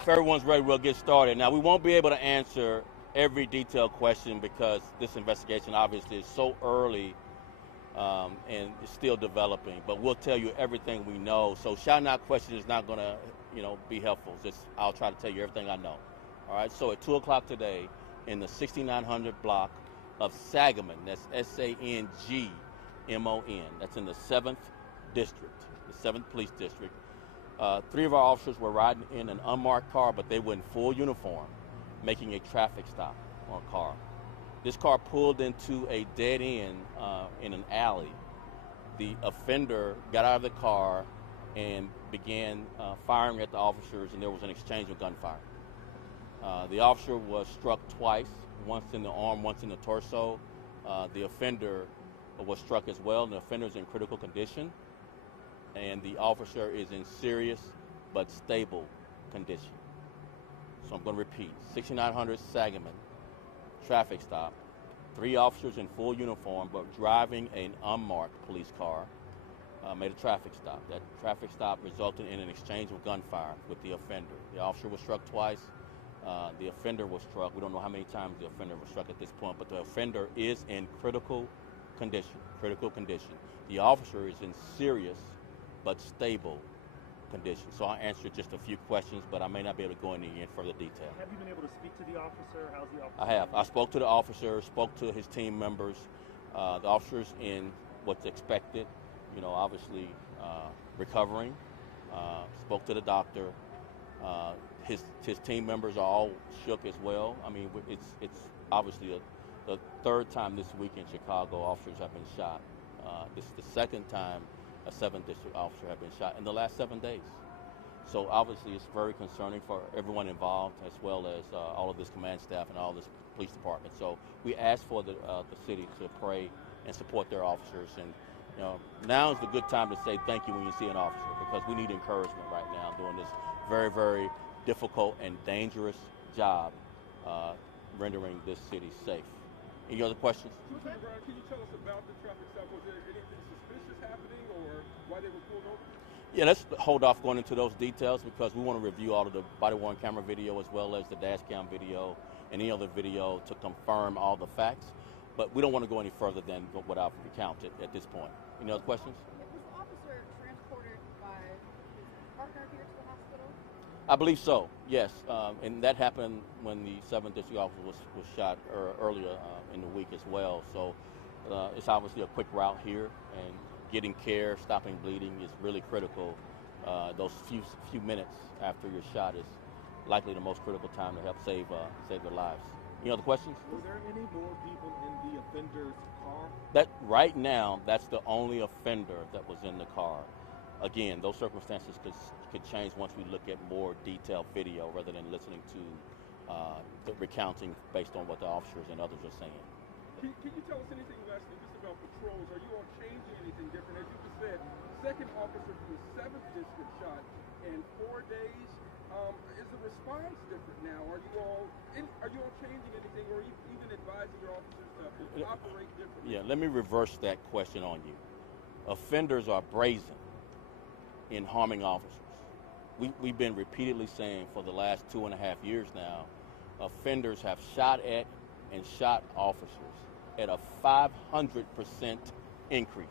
If everyone's ready, we'll get started. Now, we won't be able to answer every detailed question because this investigation obviously is so early and it's still developing. But we'll tell you everything we know. So shouting out questions is not going to, be helpful. I'll try to tell you everything I know. All right. So at 2 o'clock today, in the 6900 block of Sangamon, that's Sangmon. That's in the 7th district, the 7th police district. 3 of our officers were riding in an unmarked car, but they were in full uniform, making a traffic stop on a car. This car pulled into a dead end in an alley. The offender got out of the car and began firing at the officers, and there was an exchange of gunfire. The officer was struck twice, once in the arm, once in the torso. The offender was struck as well, and the offender is in critical condition. And the officer is in serious but stable condition. So I'm going to repeat, 6900 Sangamon, traffic stop, 3 officers in full uniform but driving an unmarked police car made a traffic stop. That traffic stop resulted in an exchange of gunfire with the offender. The officer was struck twice. The offender was struck. We don't know how many times the offender was struck at this point, but the offender is in critical condition. The officer is in serious but stable condition. So I'll answer just a few questions, but I may not be able to go into any further detail. Have you been able to speak to the officer? How's the officer? I have. I spoke to the officer, spoke to his team members. The officer's in what's expected, obviously recovering. Spoke to the doctor. His team members are all shook as well. I mean, it's obviously the 3rd time this week in Chicago officers have been shot. This is the 2nd time a 7th district officer had been shot in the last 7 days. So obviously it's very concerning for everyone involved, as well as all of this command staff and all this police department. So we asked for the city to pray and support their officers. And now is the good time to say thank you when you see an officer, because we need encouragement right now doing this very, very difficult and dangerous job rendering this city safe. Any other questions? Lieutenant Brown, can you tell us about the traffic stop? Was there anything suspicious happening or why they were pulled over? Yeah, let's hold off going into those details because we want to review all of the body-worn camera video as well as the dash cam video and any other video to confirm all the facts. But we don't want to go any further than what I've recounted at this point. Any other questions? Was the officer transported by his partner here to the hospital? I believe so, yes. And that happened when the 7th district officer was shot earlier in the week as well. So it's obviously a quick route here, and getting care, stopping bleeding is really critical. Those few minutes after you're shot is likely the most critical time to help save their lives. Any other questions? Were there any more people in the offender's car? That right now, that's the only offender that was in the car. Again, those circumstances could change once we look at more detailed video rather than listening to the recounting based on what the officers and others are saying. Can you tell us anything, Leslie, just about patrols? Are you all changing anything different? As you just said, 2nd officer from the 7th district shot in 4 days. Is the response different now? Are you all changing anything, or even advising your officers to operate differently? Yeah, let me reverse that question on you. Offenders are brazen in harming officers. We've been repeatedly saying for the last 2.5 years now, offenders have shot at and shot officers at a 500% increase.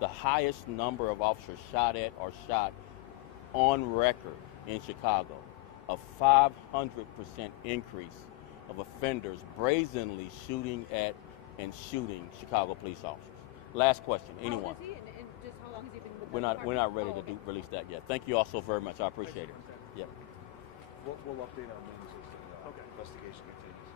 The highest number of officers shot at or shot on record in Chicago, a 500% increase of offenders brazenly shooting at and shooting Chicago police officers. Last question, anyone? How old is he, and just how long has he been with the We're not ready department? to release that yet. Thank you all so very much. I appreciate it. Yep. We'll update on Wednesday. So investigation continues.